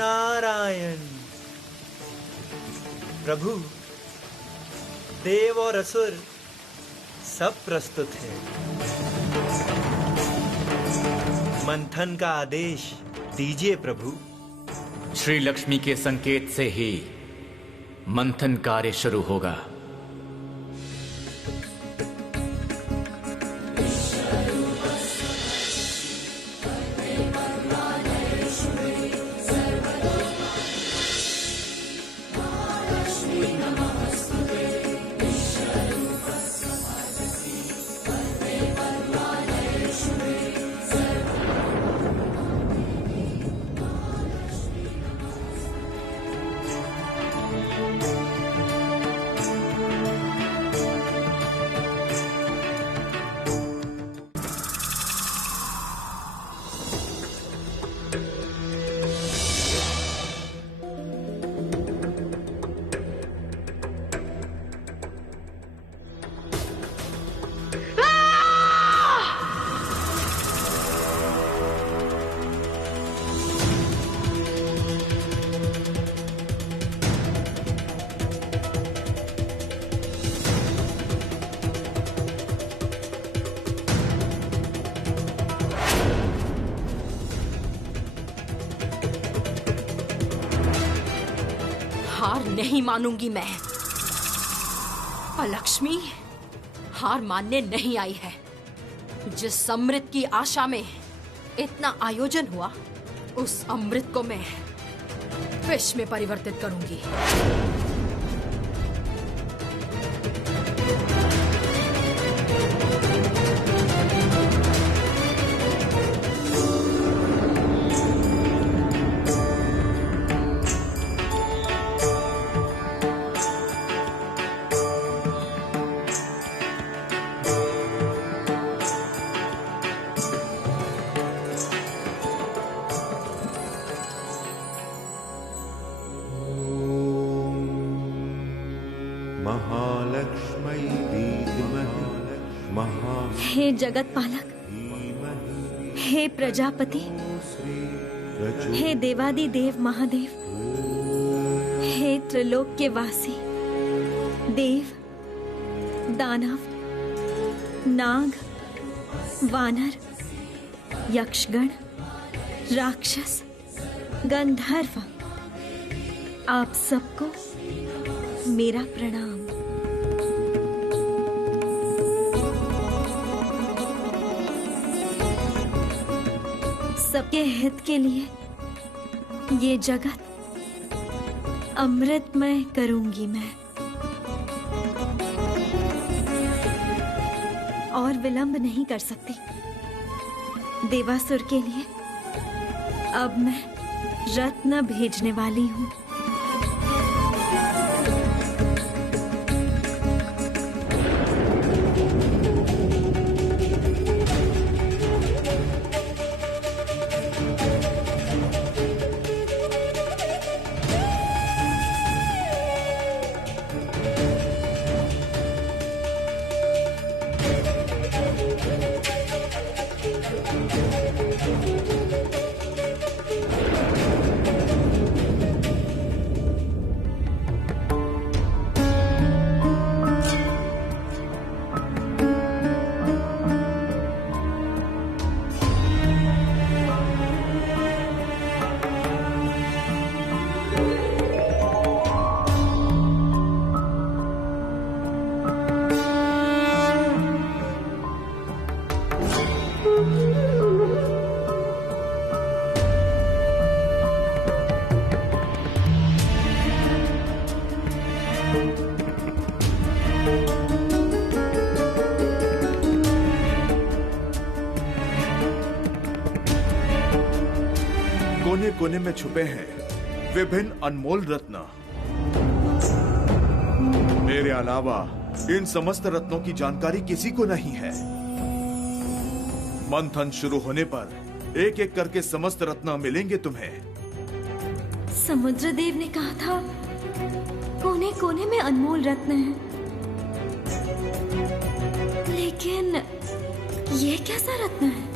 नारायण। प्रभु, देव और असुर सब प्रस्तुत हैं। मंथन का आदेश दीजिए प्रभु। श्री लक्ष्मी के संकेत से ही मंथन कार्य शुरू होगा। हार नहीं मानूंगी मैं। लक्ष्मी हार मानने नहीं आई है। जिस अमृत की आशा में इतना आयोजन हुआ, उस अमृत को मैं विष में परिवर्तित करूंगी। हे जगत पालक, हे प्रजापति, हे देवादि देव महादेव, हे त्रिलोक के वासी, देव, दानव, नाग, वानर, यक्षगण, राक्षस, गंधर्व, आप सबको मेरा प्रणाम। सबके हित के लिए ये जगत अमृतमय करूंगी मैं। और विलंब नहीं कर सकती। देवासुर के लिए अब मैं रत्न भेजने वाली हूँ। कोने कोने में छुपे हैं विभिन्न अनमोल रत्न। मेरे अलावा इन समस्त रत्नों की जानकारी किसी को नहीं है। मंथन शुरू होने पर एक एक करके समस्त रत्न मिलेंगे तुम्हें। समुद्र देव ने कहा था कोने कोने में अनमोल रत्न हैं। लेकिन ये कैसा रत्न है?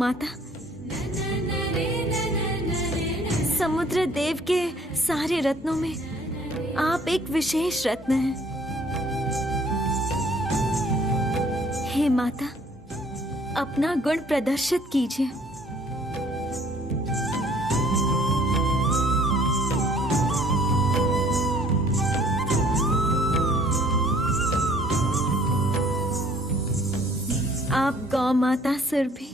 माता, समुद्र देव के सारे रत्नों में आप एक विशेष रत्न हैं। हे माता, अपना गुण प्रदर्शित कीजिए। आप गौ माता सुरभि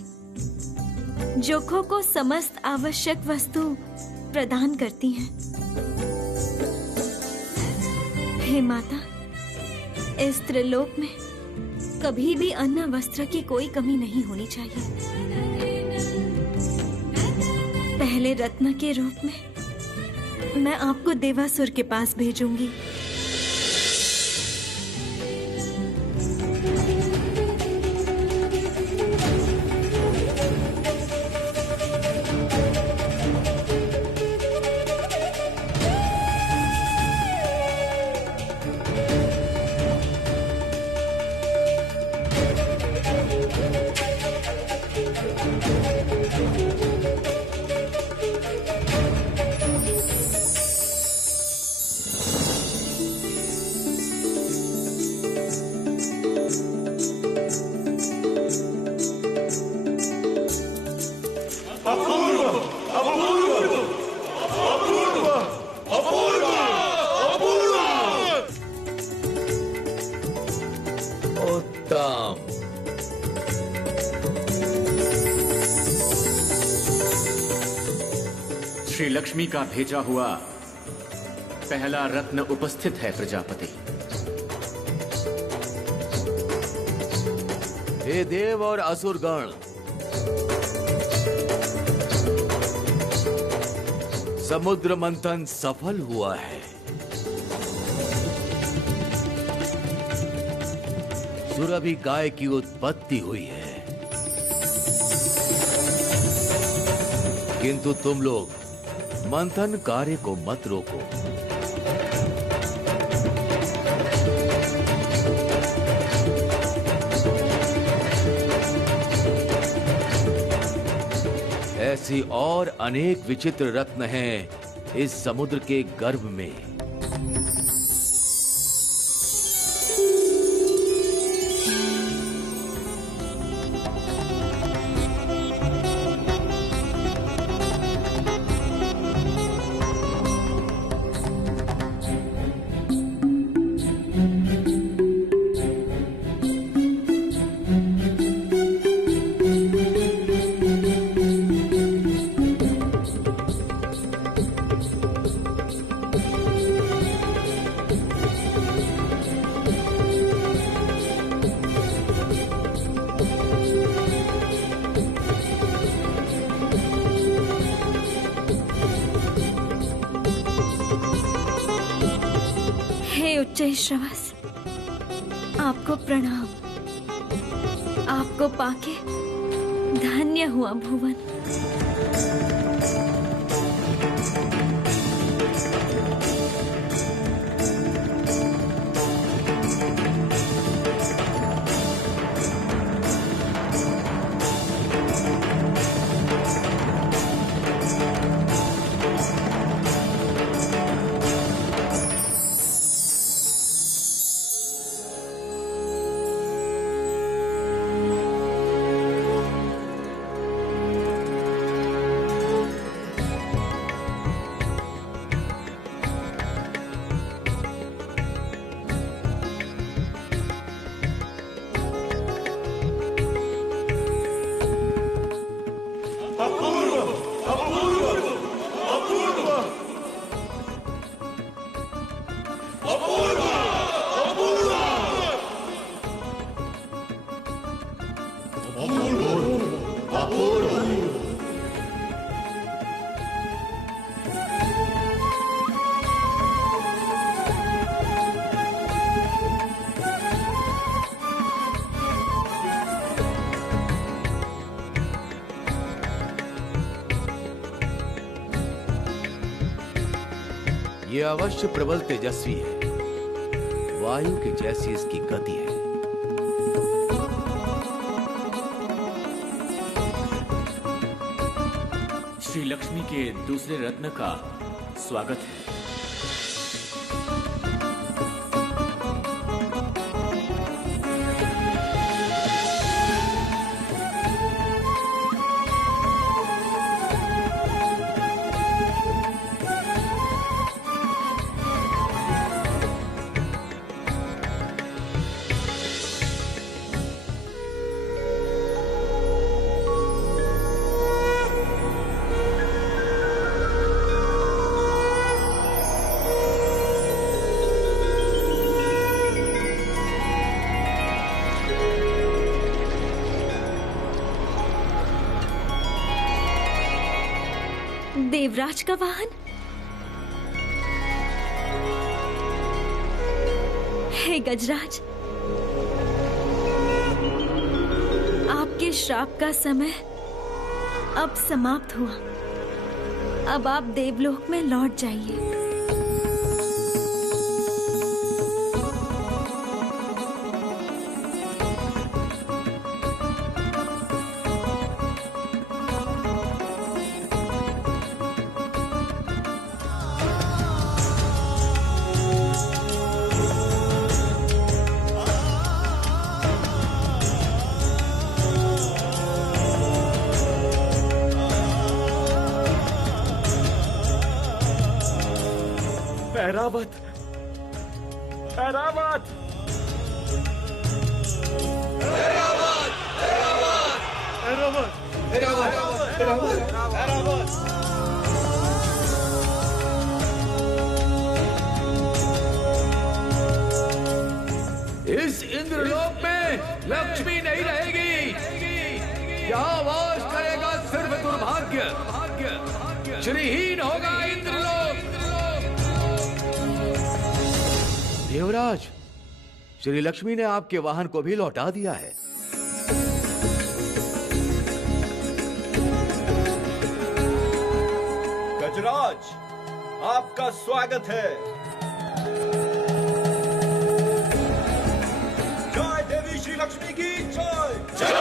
जोखों को समस्त आवश्यक वस्तु प्रदान करती हैं। हे माता, इस त्रिलोक में कभी भी अन्न वस्त्र की कोई कमी नहीं होनी चाहिए। पहले रत्न के रूप में मैं आपको देवासुर के पास भेजूंगी। श्री लक्ष्मी का भेजा हुआ पहला रत्न उपस्थित है प्रजापति। हे देव और असुरगण, समुद्र मंथन सफल हुआ है। सुरभि गाय की उत्पत्ति हुई है, किंतु तुम लोग मंथन कार्य को मत रोको। ऐसी और अनेक विचित्र रत्न हैं इस समुद्र के गर्भ में। उच्चैश्रवस, आपको प्रणाम। आपको पाके धन्य हुआ भुवन। ये अवश्य प्रबल तेजस्वी है, वायु की जैसी इसकी गति है। श्री लक्ष्मी के दूसरे रत्न का स्वागत है। देवराज का वाहन? हे गजराज, आपके श्राप का समय अब समाप्त हुआ। अब आप देवलोक में लौट जाइए। ऐरावत, ऐरावत, इस इंद्रलोक में लक्ष्मी नहीं रहेगी। यहाँ वास करेगा सिर्फ दुर्भाग्य। श्रीहीन होगा इंद्रलोक। देवराज, श्री लक्ष्मी ने आपके वाहन को भी लौटा दिया है। गजराज, आपका स्वागत है। जय देवी श्री लक्ष्मी की जय। जय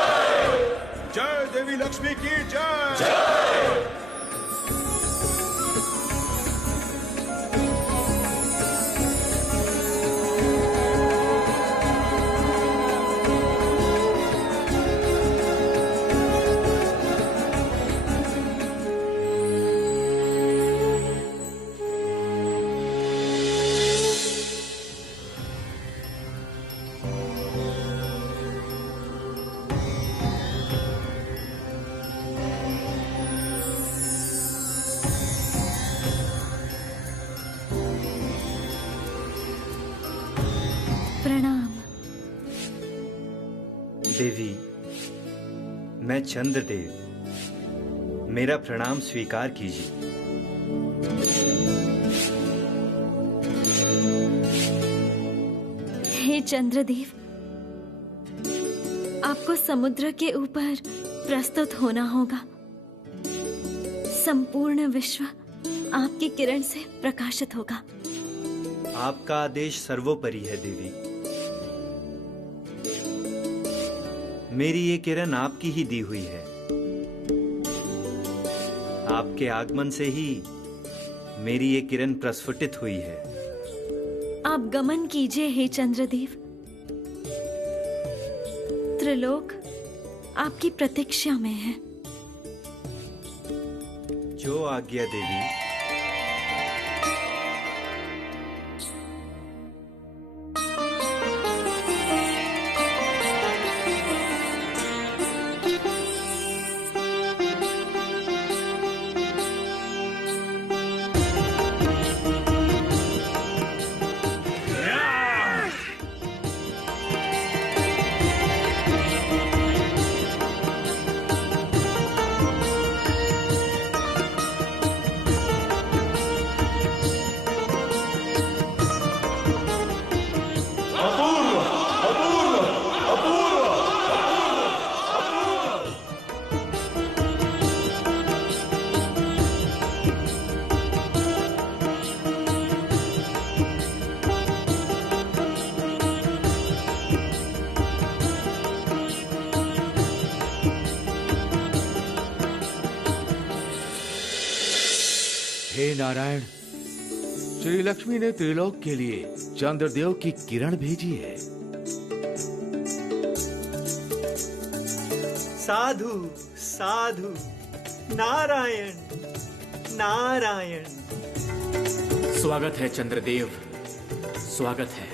जय देवी लक्ष्मी की जय। प्रणाम। देवी, मैं चंद्रदेव, मेरा प्रणाम स्वीकार कीजिए। हे चंद्रदेव, आपको समुद्र के ऊपर प्रस्तुत होना होगा। संपूर्ण विश्व आपकी किरण से प्रकाशित होगा। आपका आदेश सर्वोपरि है देवी। मेरी ये किरण आपकी ही दी हुई है। आपके आगमन से ही मेरी ये किरण प्रस्फुटित हुई है। आप गमन कीजिए हे चंद्रदेव। त्रिलोक आपकी प्रतीक्षा में है। जो आज्ञा देवी। नारायण, श्री लक्ष्मी ने त्रिलोक के लिए चंद्रदेव की किरण भेजी है। साधु साधु, नारायण नारायण। स्वागत है चंद्रदेव, स्वागत है।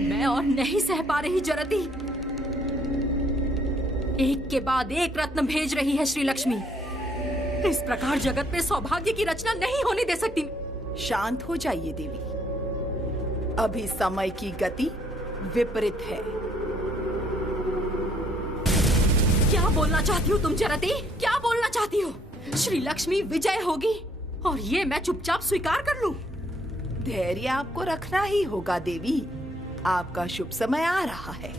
मैं और नहीं सह पा रही जरती। एक के बाद एक रत्न भेज रही है श्री लक्ष्मी। इस प्रकार जगत में सौभाग्य की रचना नहीं होने दे सकती। शांत हो जाइए देवी, अभी समय की गति विपरीत है। क्या बोलना चाहती हो तुम जरती? क्या बोलना चाहती हो? श्री लक्ष्मी विजय होगी और ये मैं चुपचाप स्वीकार कर लूं? धैर्य आपको रखना ही होगा देवी, आपका शुभ समय आ रहा है।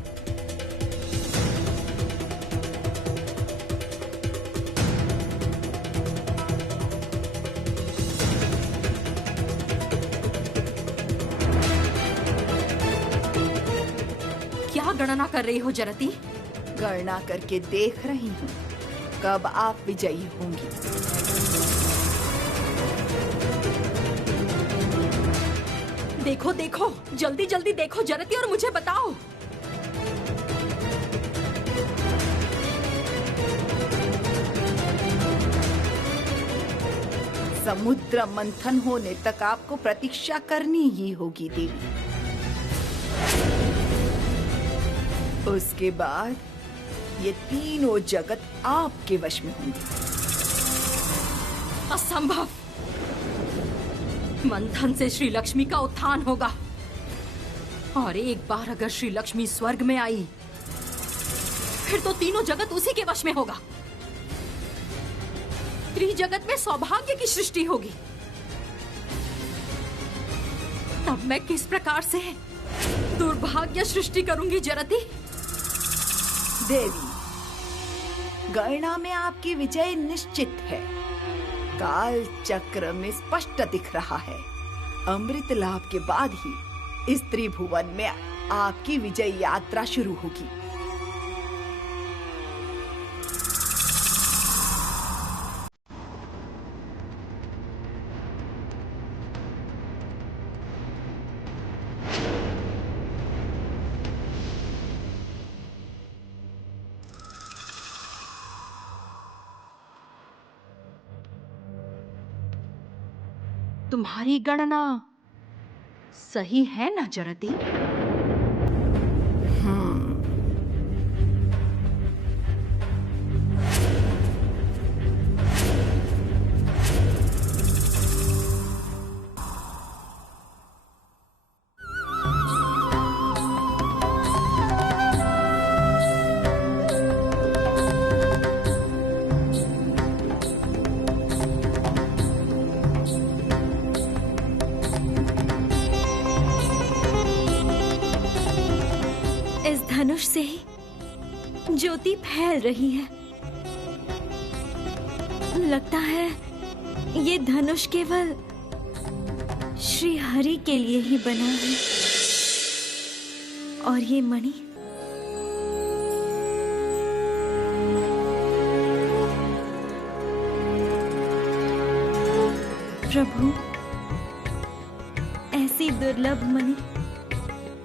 क्या गणना कर रही हो जरती? गणना करके देख रही हूँ कब आप विजयी होंगी। देखो देखो, जल्दी जल्दी देखो जरती और मुझे बताओ। समुद्र मंथन होने तक आपको प्रतीक्षा करनी ही होगी देवी। उसके बाद ये तीनों जगत आपके वश में होंगे। असंभव। मंथन से श्री लक्ष्मी का उत्थान होगा और एक बार अगर श्री लक्ष्मी स्वर्ग में आई फिर तो तीनों जगत उसी के वश में होगा। त्रिजगत में सौभाग्य की सृष्टि होगी। तब मैं किस प्रकार से दुर्भाग्य सृष्टि करूंगी जरती? देवी, गणना में आपकी विजय निश्चित है। काल चक्र में स्पष्ट दिख रहा है। अमृत लाभ के बाद ही इस त्रिभुवन में आपकी विजय यात्रा शुरू होगी। तुम्हारी गणना सही है ना जरती? धनुष से ही ज्योति फैल रही है। लगता है ये धनुष केवल श्री हरि के लिए ही बना है। और ये मणि प्रभु, ऐसी दुर्लभ मणि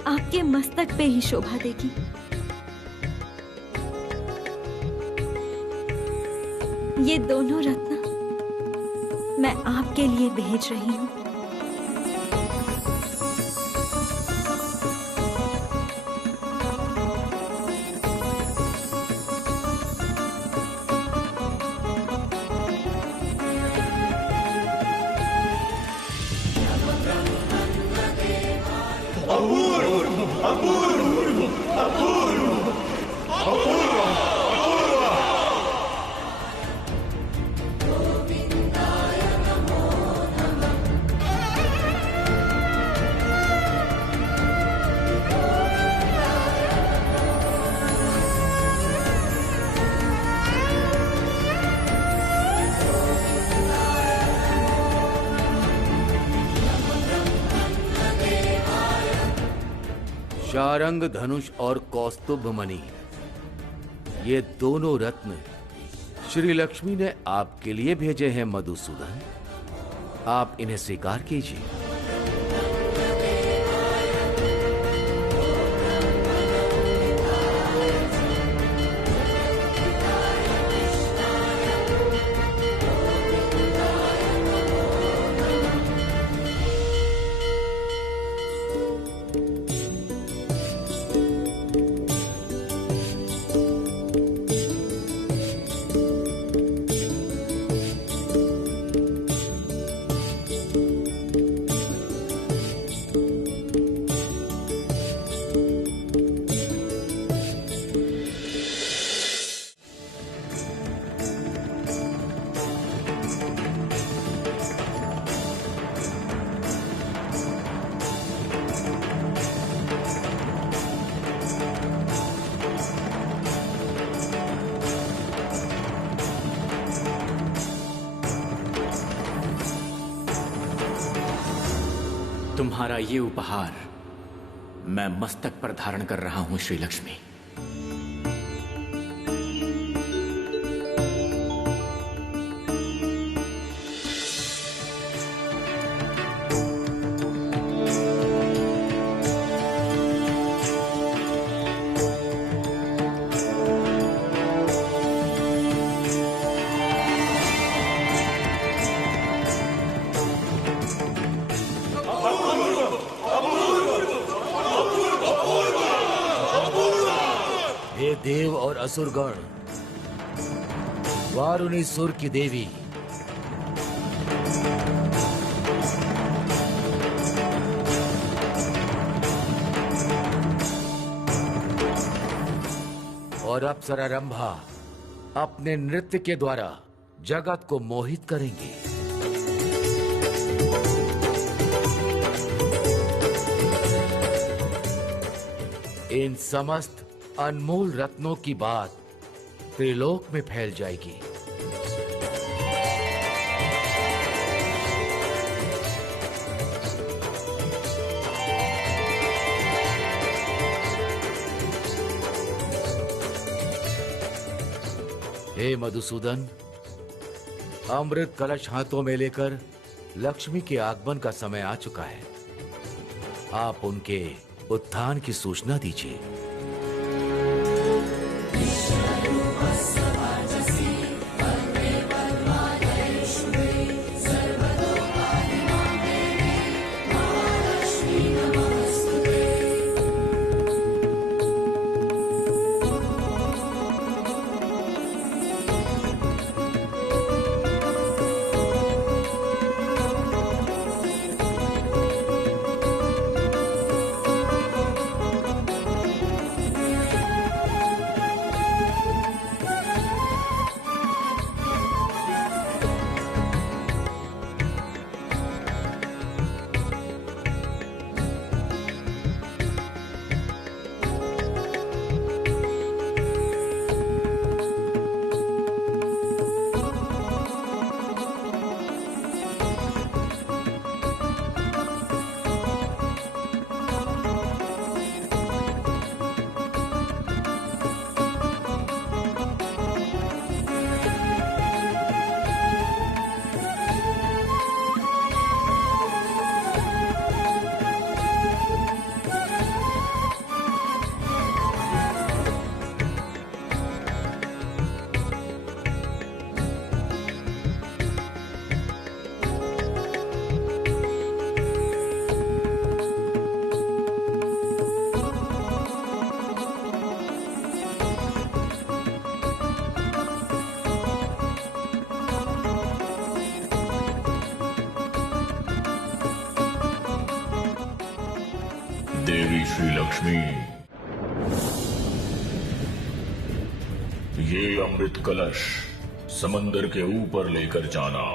आपके मस्तक पे ही शोभा देगी। ये दोनों रत्न मैं आपके लिए भेज रही हूँ। शारंग धनुष और कौस्तुभ मणि, ये दोनों रत्न श्री लक्ष्मी ने आपके लिए भेजे हैं मधुसूदन। आप इन्हें स्वीकार कीजिए। तुम्हारा ये उपहार मैं मस्तक पर धारण कर रहा हूं श्री लक्ष्मी। हे देव और असुरगण, वारुणी सुर की देवी, और अप्सरा रंभा अपने नृत्य के द्वारा जगत को मोहित करेंगे। इन समस्त अनमोल रत्नों की बात त्रिलोक में फैल जाएगी। हे मधुसूदन, अमृत कलश हाथों में लेकर लक्ष्मी के आगमन का समय आ चुका है। आप उनके उत्थान की सूचना दीजिए। देवी श्री लक्ष्मी, ये अमृत कलश समंदर के ऊपर लेकर जाना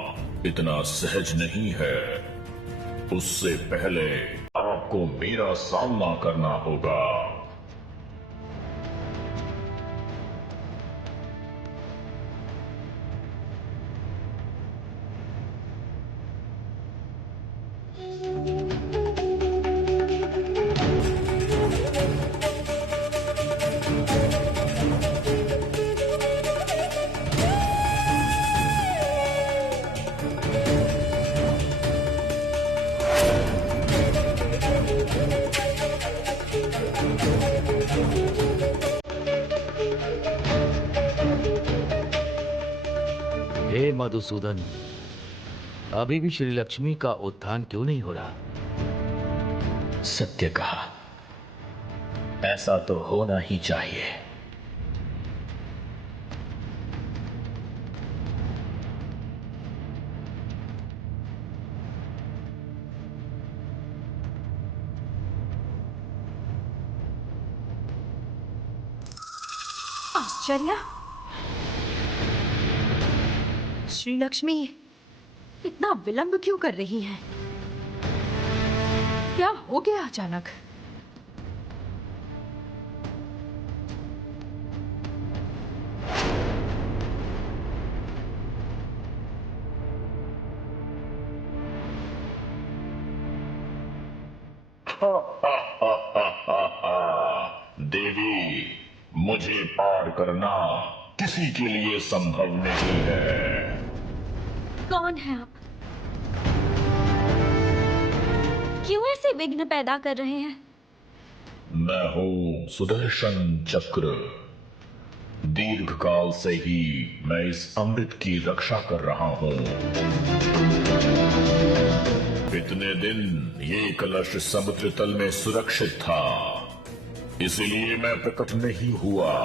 इतना सहज नहीं है। उससे पहले आपको मेरा सामना करना होगा। मधुसूदन, अभी भी श्री लक्ष्मी का उत्थान क्यों नहीं हो रहा? सत्य कहा, ऐसा तो होना ही चाहिए। आश्चर्य! श्री लक्ष्मी इतना विलंब क्यों कर रही हैं? क्या हो गया अचानक? देवी, मुझे पार करना किसी के लिए संभव नहीं है। कौन है आप? क्यों ऐसे विघ्न पैदा कर रहे हैं? मैं हूँ सुदर्शन चक्र। दीर्घ काल से ही मैं इस अमृत की रक्षा कर रहा हूँ। इतने दिन ये कलश समुद्र तल में सुरक्षित था, इसलिए मैं प्रकट नहीं हुआ।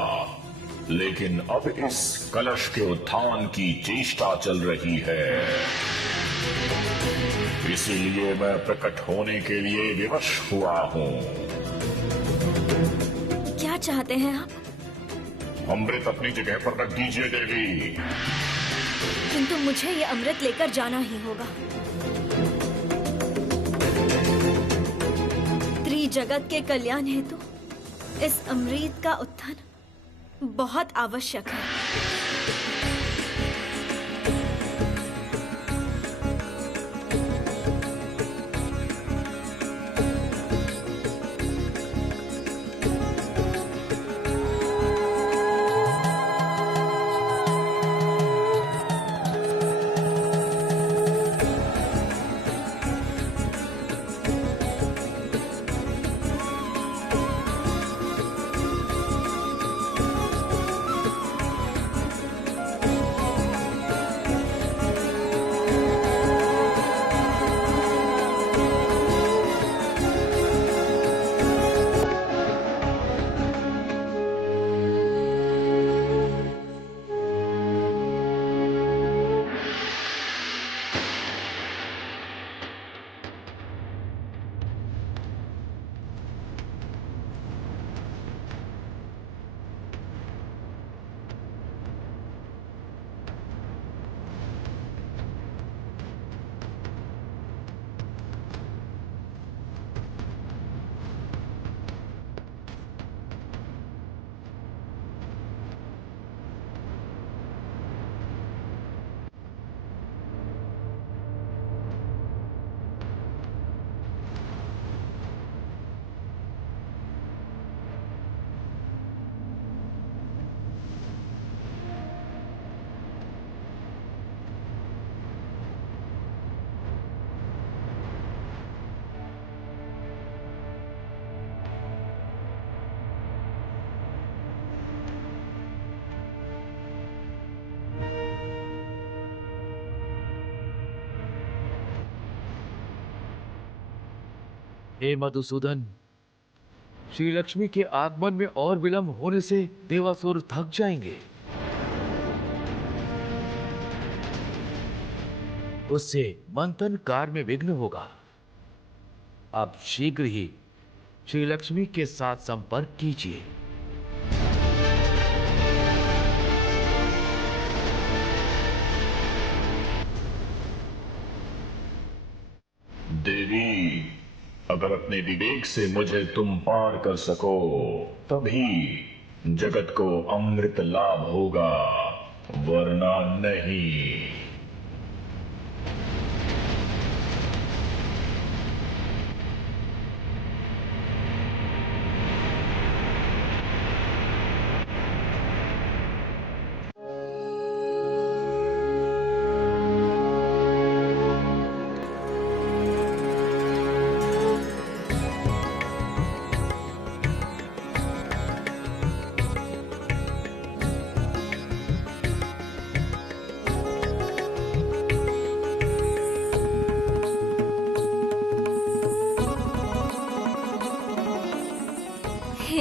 लेकिन अब इस कलश के उत्थान की चेष्टा चल रही है, इसीलिए मैं प्रकट होने के लिए विवश हुआ हूँ। क्या चाहते हैं आप? अमृत अपनी जगह पर रख दीजिए देवी। किंतु मुझे ये अमृत लेकर जाना ही होगा। त्रिजगत के कल्याण हेतु इस अमृत का उत्थान बहुत आवश्यक है। हे मधुसूदन, श्री लक्ष्मी के आगमन में और विलंब होने से देवासुर थक जाएंगे। उससे मंथन कार्य में विघ्न होगा। आप शीघ्र ही श्री लक्ष्मी के साथ संपर्क कीजिए। देवी, अगर अपने विवेक से मुझे तुम पार कर सको, तभी जगत को अमृत लाभ होगा, वरना नहीं।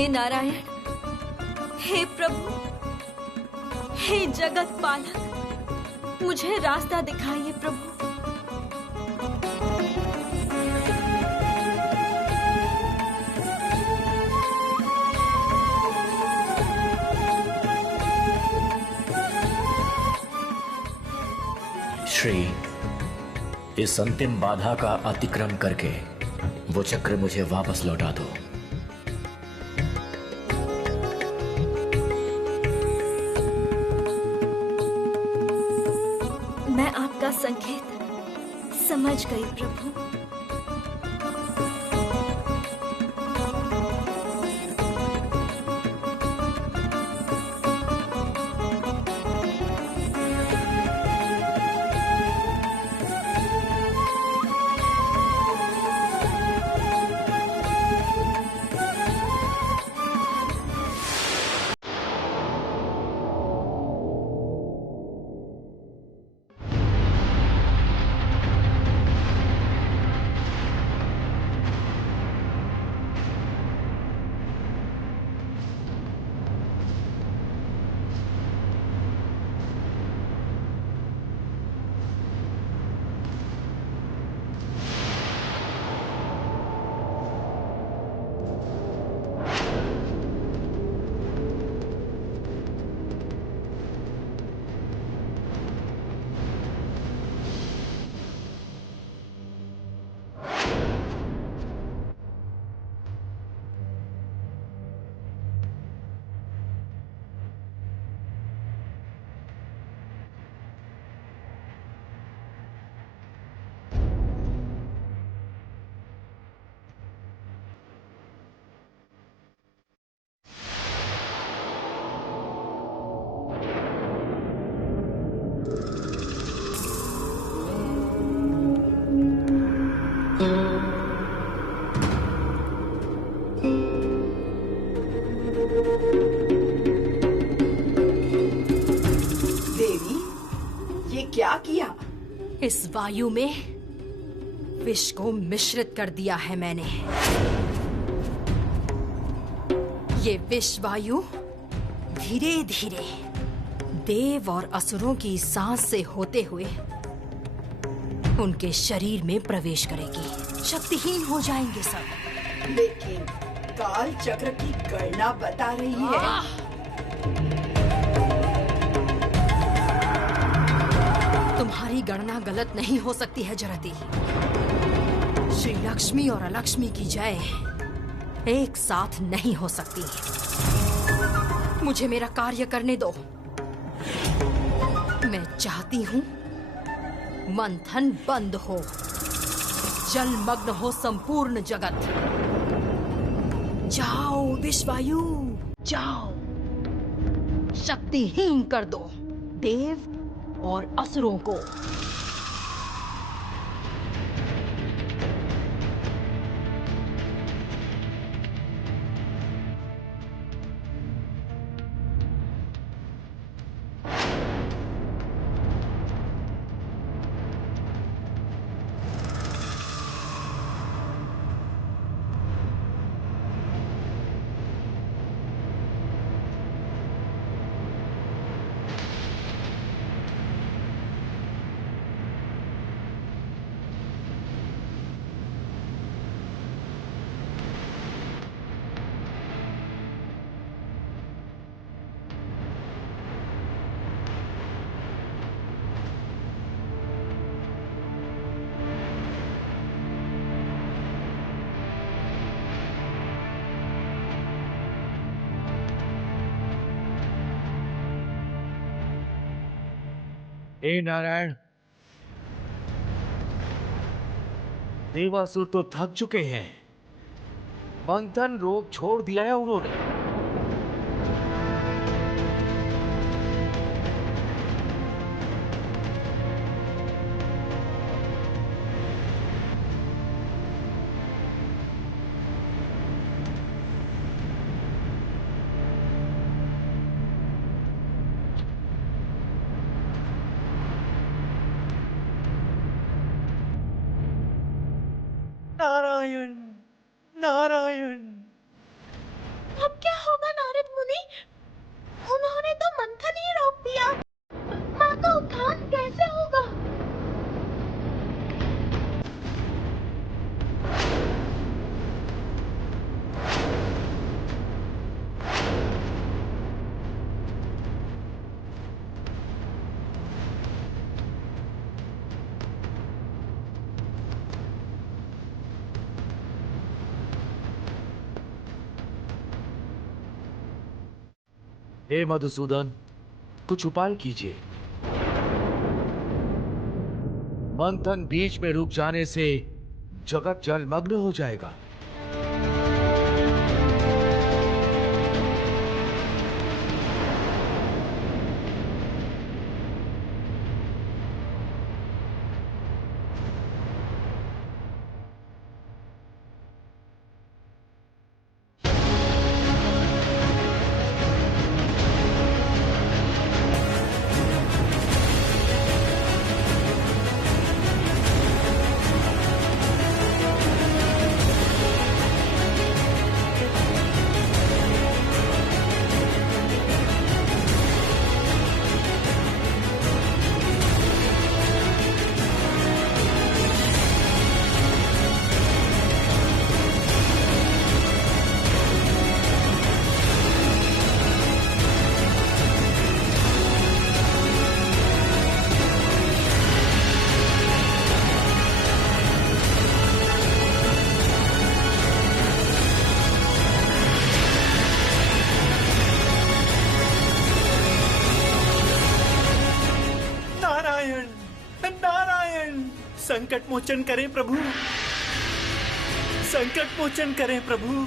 हे नारायण, हे प्रभु, हे जगत पालक, मुझे रास्ता दिखाइए प्रभु। श्री, इस अंतिम बाधा का अतिक्रम करके वो चक्र मुझे वापस लौटा दो। मैं आपका संकेत समझ गई प्रभु। क्या किया? इस वायु में विष को मिश्रित कर दिया है मैंने। ये विष वायु धीरे धीरे देव और असुरों की सांस से होते हुए उनके शरीर में प्रवेश करेगी। शक्तिहीन हो जाएंगे सब। लेकिन काल चक्र की गणना बता रही है। तुम्हारी गणना गलत नहीं हो सकती है जरती। श्री लक्ष्मी और अलक्ष्मी की जय एक साथ नहीं हो सकती। मुझे मेरा कार्य करने दो। मैं चाहती हूं मंथन बंद हो, जलमग्न हो संपूर्ण जगत। जाओ विश्वायु, जाओ, शक्तिहीन कर दो देव और असुरों को। हे नारायण, देवासुर तो थक चुके हैं। मंथन रोग छोड़ दिया है उन्होंने। नारायण, नारायण। अब क्या होगा नारद मुनि? उन्होंने तो मंथन ही रोक दिया। माँ का उत्थान कैसे होगा? हे मधुसूदन, कुछ उपाय कीजिए। मंथन बीच में रुक जाने से जगत जलमग्न हो जाएगा। संकट मोचन करें प्रभु, संकट मोचन करें प्रभु।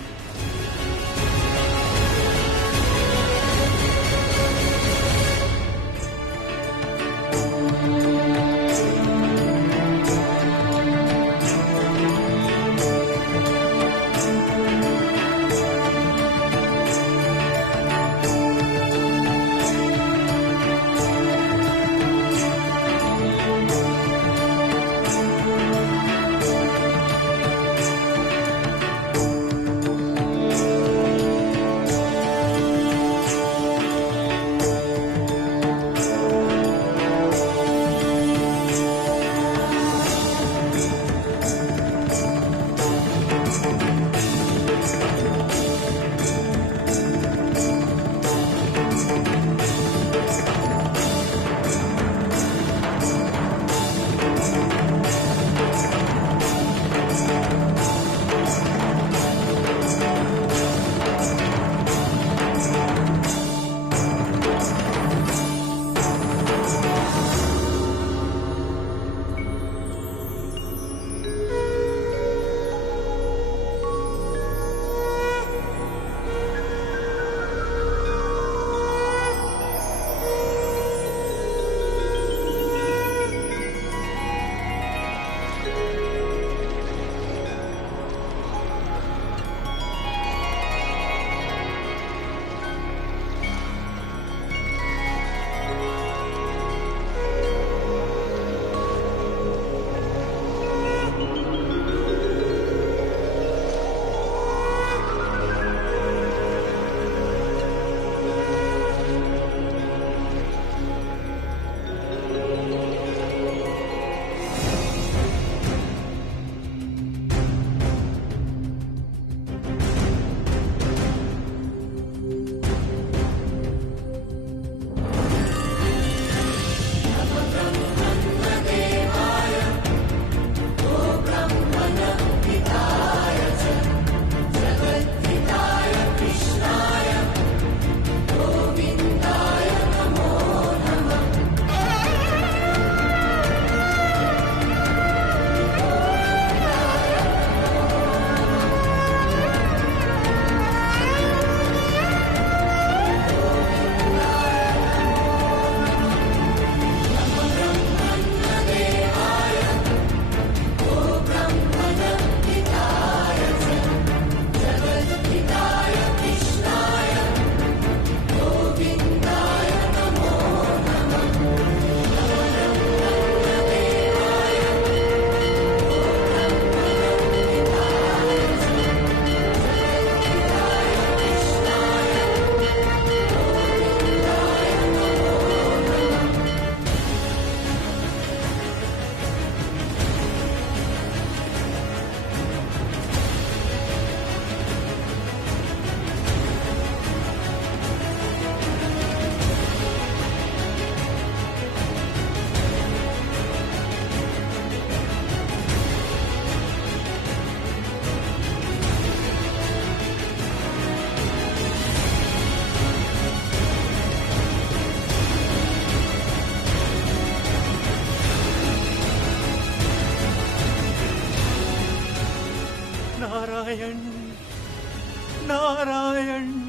नारायण नारायण